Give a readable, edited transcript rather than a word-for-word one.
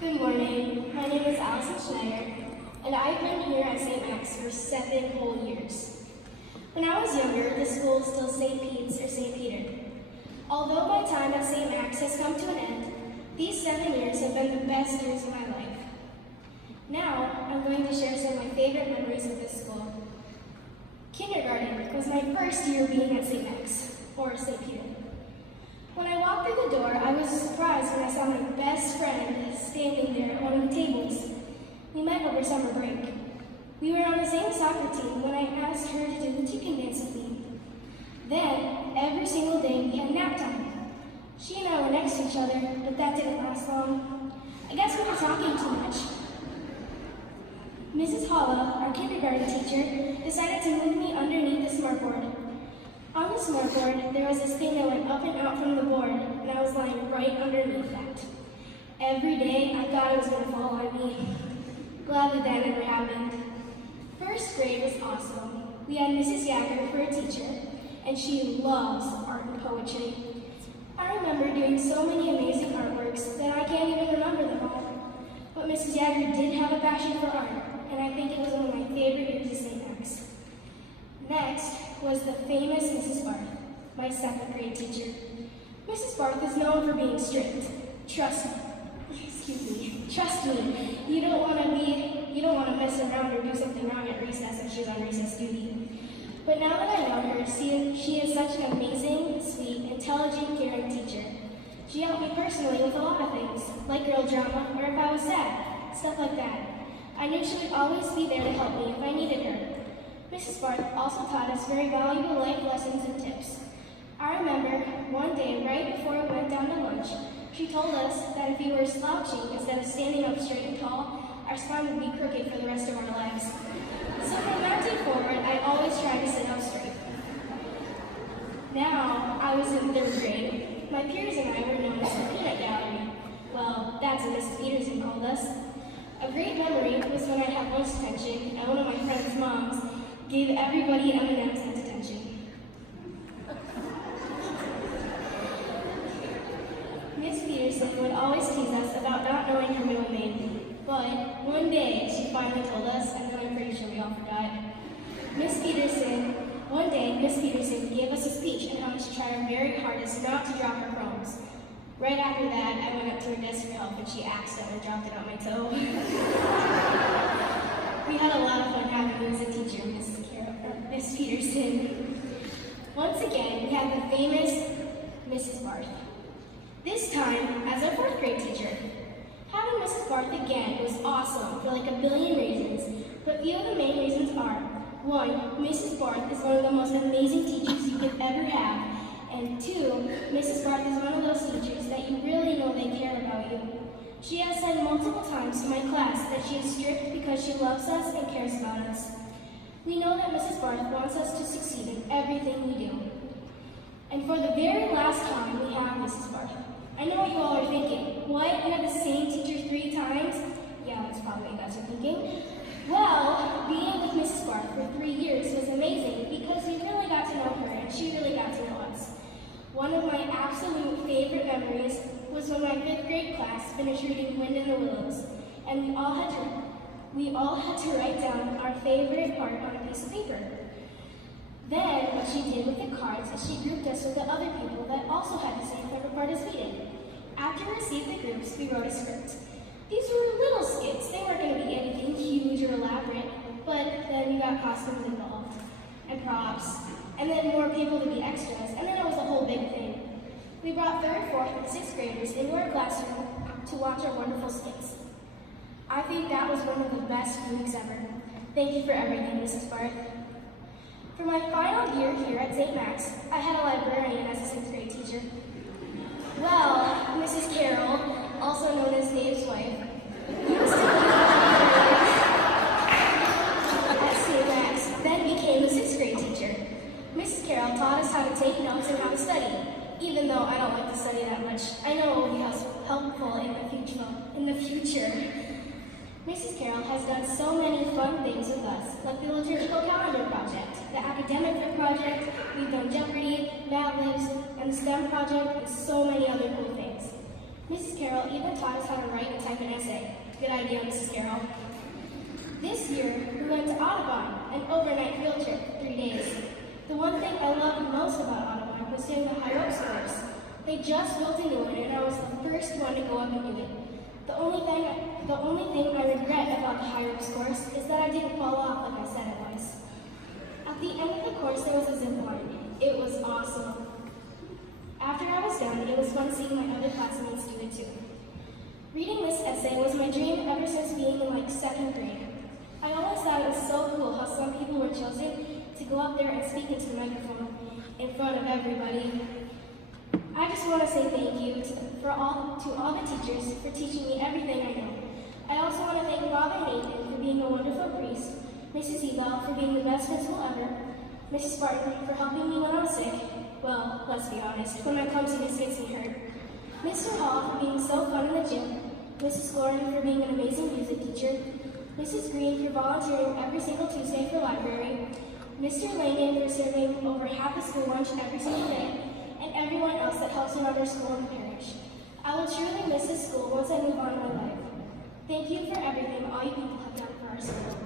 Good morning. My name is Allison Schneider, and I've been here at St. Max for 7 whole years. When I was younger, the school was still St. Pete's or St. Peter. Although my time at St. Max has come to an end, these 7 years have been the best years of my life. Now, I'm going to share some of my favorite memories of this school. Kindergarten was my first year being at St. Max, or St. Peter. When I walked through the door, I was surprised when I saw my best friend standing there at one of the tables. We met over summer break. We were on the same soccer team when I asked her to do the chicken dance with me. Then, every single day, we had nap time. She and I were next to each other, but that didn't last long. I guess we were talking too much. Mrs. Holla, our kindergarten teacher, decided to move me underneath the smartboard. On the smartboard, there was this thing that went up and out from the board, and I was lying right underneath that. Every day, I thought it was going to fall on me. Glad that never happened. First grade was awesome. We had Mrs. Yager for a teacher, and she loves art and poetry. I remember doing so many amazing artworks that I can't even remember them all. But Mrs. Yager did have a passion for art, and I think it was one of my favorite years at St. Max. Next was the famous Mrs. Barth, my 2nd grade teacher. Mrs. Barth is known for being strict. Trust me, you don't want to mess around or do something wrong at recess if she's on recess duty. But now that I know her, she is such an amazing, sweet, intelligent, caring teacher. She helped me personally with a lot of things, like girl drama, or if I was sad, stuff like that. I knew she would always be there to help me if I needed her. Mrs. Barth also taught us very valuable life lessons and tips. I remember one day right before we went down to lunch, she told us that if we were slouching instead of standing up straight and tall, our spine would be crooked for the rest of our lives. So from that day forward, I always tried to sit up straight. Now, I was in 3rd grade. My peers and I were known as the peanut gallery. Well, that's what Mrs. Peterson called us. A great memory was when I had lunch detention and one of my friend's moms gave everybody M&Ms at detention. Miss Peterson would always tease us about not knowing her middle name, but one day she finally told us, and then I'm pretty sure we all forgot. One day Miss Peterson gave us a speech on how we should try our very hardest not to drop our chromes. Right after that, I went up to her desk for help and she accidentally dropped it on my toe. We had a lot of fun having you as a teacher, Miss Peterson. Once again, we had the famous Mrs. Barth. This time, as our 4th grade teacher. Having Mrs. Barth again was awesome for like a billion reasons, but few of the main reasons are: 1, Mrs. Barth is one of the most amazing teachers you could ever have, and 2, Mrs. Barth is one of those teachers that you really know they care about you. She has said multiple times to my class that she is strict because she loves us and cares about us. We know that Mrs. Barth wants us to succeed in everything we do. And for the very last time, we have Mrs. Barth. I know what you all are thinking. What? We had the same teacher 3 times? Yeah, that's probably what you guys are thinking. Well, being with Mrs. Barth for 3 years was amazing because we really got to know her and she really got to know us. One of my absolute favorite memories was when my 5th grade class finished reading Wind in the Willows, and we all had to write down our favorite part on a piece of paper. Then, what she did with the cards is she grouped us with the other people that also had the same favorite part as we did. After we received the groups, we wrote a script. These were little skits. They weren't going to be anything huge or elaborate, but then we got costumes involved, and props, and then more people to be extras, and then it was a whole big thing. We brought 3rd, 4th, and 6th graders into our classroom to watch our wonderful skits. I think that was one of the best weeks ever. Thank you for everything, Mrs. Barth. For my final year here at St. Max, I had a librarian as a 6th grade teacher. Well, Mrs. Carroll, also known as Dave's wife, used to be at St. Max, then became the 6th grade teacher. Mrs. Carroll taught us how to take notes and how to study. Even though I don't like to study that much, I know it will be helpful in the future. Mrs. Carroll has done so many fun things with us, like the liturgical calendar project, the academic fair project, we've done Jeopardy, Mad Libs, and the STEM project, and so many other cool things. Mrs. Carroll even taught us how to write and type an essay. Good idea, Mrs. Carroll. This year, we went to Audubon, an overnight field trip for 3 days. The one thing I loved most about Audubon was doing the high ropes course. They just built a new one, and I was the first one to go up and do it. The only thing I regret about the high ropes course is that I didn't fall off like I said I was. At the end of the course, there was a zip line. It was awesome. After I was done, it was fun seeing my other classmates do it too. Reading this essay was my dream ever since being in second grade. I always thought it was so cool how some people were chosen to go up there and speak into the microphone in front of everybody. I just want to say thank you to all the teachers for teaching me everything I know. I also want to thank Father Nathan for being a wonderful priest, Mrs. Ebel for being the best principal ever, Mrs. Spartan for helping me when I was sick. Well, let's be honest, when my clumsiness gets me hurt. Mr. Hall for being so fun in the gym, Mrs. Gordon for being an amazing music teacher, Mrs. Green for volunteering every single Tuesday for library, Mr. Langan for serving over half the school lunch every single day, and everyone else that helps me run our school in the parish. I will truly miss this school once I move on in my life. Thank you for everything all you people have done for our school.